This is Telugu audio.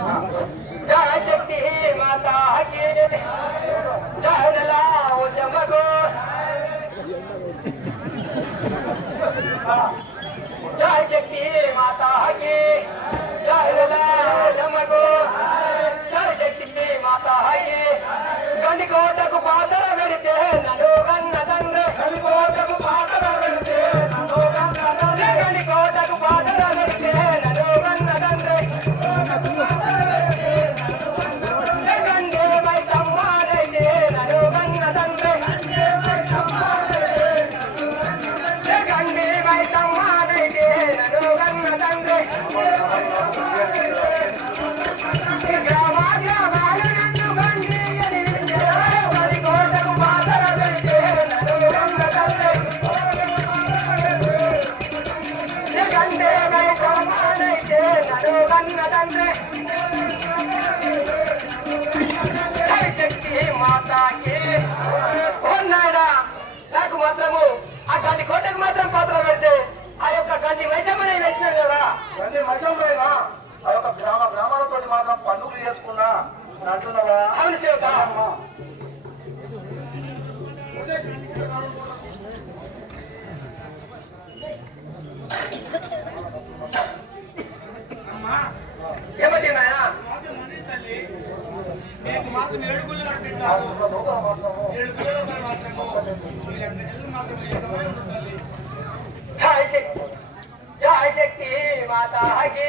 जय शक्ति माता की जय लाओ चमको जय शक्ति माता की जय लाओ चमको जय शक्ति माता की गणिकोटకు పాత్ర పెడితే నన్ను కన్న తండ్రి గణికోటకు పాత్ర పెడితే నన్ను కన్న తండ్రి గణికోటకు పాత్ర పెడితే నన్ను కన్న తండ్రి గంగే మై సమ్మానైతే నన్ను కన్న తండ్రి గంగే మై సమ్మానైతే నన్ను కన్న తండ్రి నాకు మాత్రము ఆ గండి కోటకు మాత్రం పాత్ర పెడితే ఆ యొక్క గండి వైషమ్మని వేసినాడు కదా గండి వైషమ్మైనా ఆ యొక్క గ్రామాలతో మాత్రం పండుగలు చేసుకున్నా అంటున్నావా? అవును శివక ఏమంటే నాయనా जय शक्ति माता की